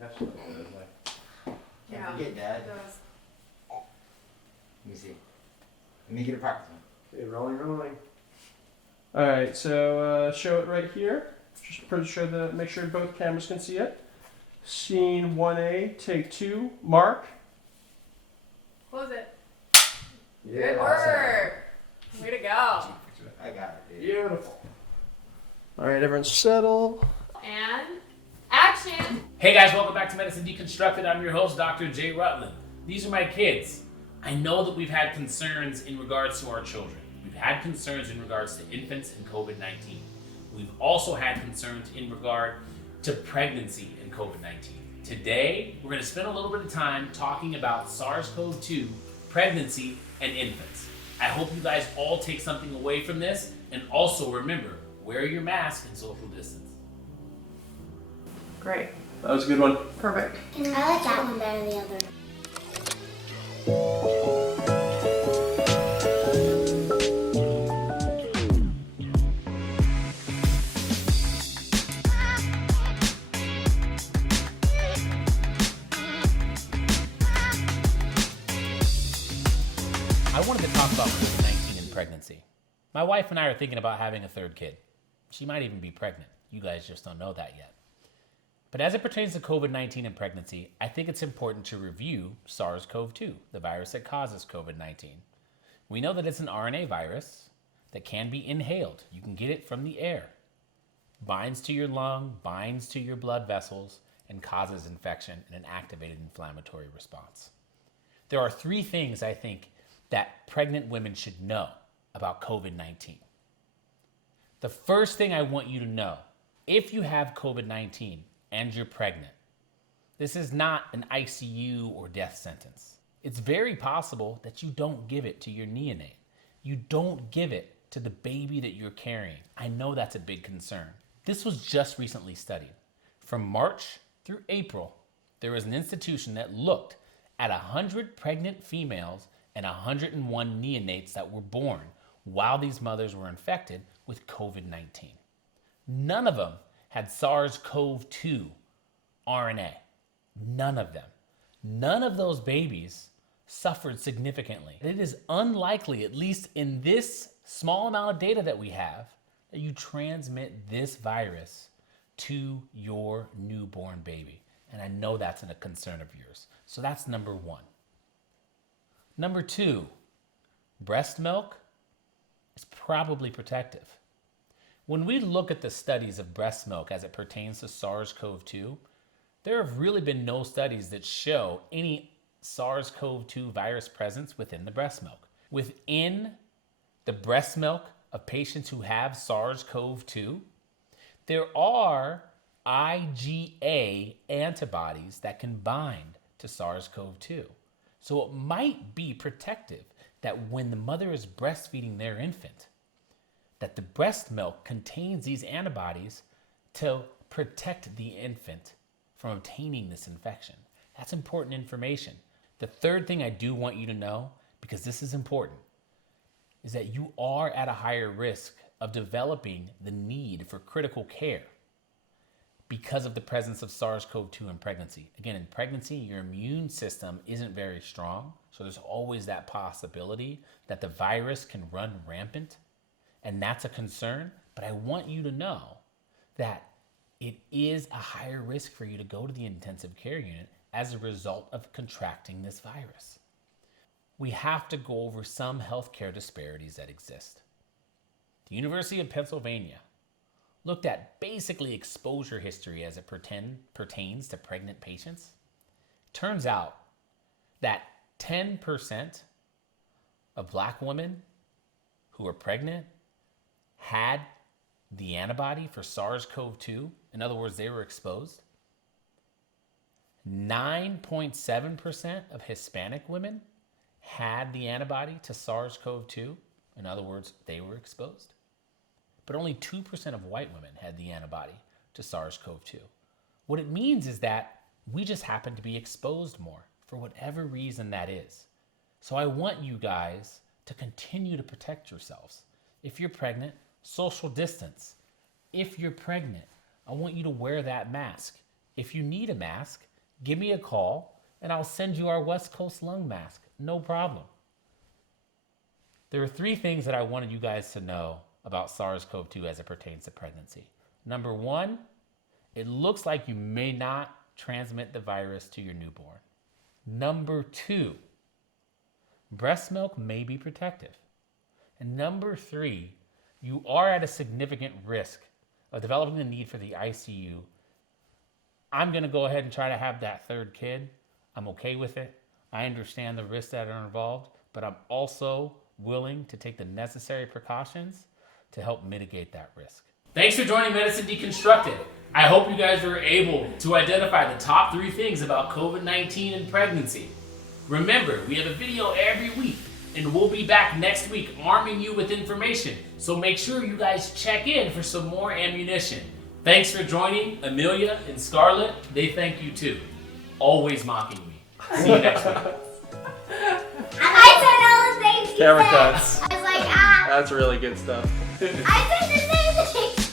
Catch like that. Can't forget, Dad. It does. Let me see. Let me get a practice one. Okay, rolling. All right, so show it right here. Just pretty sure make sure both cameras can see it. Scene 1A, take 2. Mark. Close it. Yeah, Good work. Way to go. I got it, dude. Beautiful. All right, everyone settle. And action. Hey guys, welcome back to Medicine Deconstructed. I'm your host, Dr. J. Rutland. These are my kids. I know that we've had concerns in regards to our children. We've had concerns in regards to infants and COVID-19. We've also had concerns in regard to pregnancy and COVID-19. Today, we're going to spend a little bit of time talking about SARS-CoV-2, pregnancy, and infants. I hope you guys all take something away from this, and also remember, wear your mask and social distance. Great. That was a good one. Perfect. I like that one better than the other. I wanted to talk about COVID-19 and pregnancy. My wife and I are thinking about having a third kid. She might even be pregnant. You guys just don't know that yet. But as it pertains to COVID-19 and pregnancy, I think it's important to review SARS-CoV-2, the virus that causes COVID-19. We know that it's an RNA virus that can be inhaled. You can get it from the air. Binds to your lung, binds to your blood vessels, and causes infection and an activated inflammatory response. There are 3 things I think that pregnant women should know about COVID-19. The first thing I want you to know, if you have COVID-19 and you're pregnant, this is not an ICU or death sentence. It's very possible that you don't give it to your neonate. You don't give it to the baby that you're carrying. I know that's a big concern. This was just recently studied. From March through April, there was an institution that looked at 100 pregnant females and 101 neonates that were born while these mothers were infected with COVID-19. None of them had SARS-CoV-2 RNA. None of them. None of those babies suffered significantly. It is unlikely, at least in this small amount of data that we have, that you transmit this virus to your newborn baby. And I know that's a concern of yours. So that's number 1. Number 2, breast milk is probably protective. When we look at the studies of breast milk as it pertains to SARS-CoV-2, there have really been no studies that show any SARS-CoV-2 virus presence within the breast milk. Within the breast milk of patients who have SARS-CoV-2, there are IgA antibodies that can bind to SARS-CoV-2. So it might be protective that when the mother is breastfeeding their infant, that the breast milk contains these antibodies to protect the infant from obtaining this infection. That's important information. The third thing I do want you to know, because this is important, is that you are at a higher risk of developing the need for critical care because of the presence of SARS-CoV-2 in pregnancy. Again, in pregnancy, your immune system isn't very strong, so there's always that possibility that the virus can run rampant, and that's a concern. But I want you to know that it is a higher risk for you to go to the intensive care unit as a result of contracting this virus. We have to go over some healthcare disparities that exist. The University of Pennsylvania looked at basically exposure history as it pertains to pregnant patients. Turns out that 10% of Black women who are pregnant had the antibody for SARS-CoV-2. In other words, they were exposed. 9.7% of Hispanic women had the antibody to SARS-CoV-2. In other words, they were exposed. But only 2% of white women had the antibody to SARS-CoV-2. What it means is that we just happen to be exposed more for whatever reason that is. So I want you guys to continue to protect yourselves. If you're pregnant, social distance. If you're pregnant, I want you to wear that mask. If you need a mask, give me a call and I'll send you our West Coast lung mask. No problem. There are 3 things that I wanted you guys to know about SARS-CoV-2 as it pertains to pregnancy. Number 1, it looks like you may not transmit the virus to your newborn. Number 2, breast milk may be protective. And number 3, you are at a significant risk of developing the need for the ICU. I'm going to go ahead and try to have that 3rd kid. I'm okay with it. I understand the risks that are involved, but I'm also willing to take the necessary precautions to help mitigate that risk. Thanks for joining Medicine Deconstructed. I hope you guys were able to identify the top 3 things about COVID-19 and pregnancy. Remember, we have a video every week, and we'll be back next week arming you with information. So make sure you guys check in for some more ammunition. Thanks for joining Amelia and Scarlett. They thank you too. Always mocking me. See you next week. I said all the things you Camera said. cuts. I was like, ah. That's really good stuff. I said the same thing.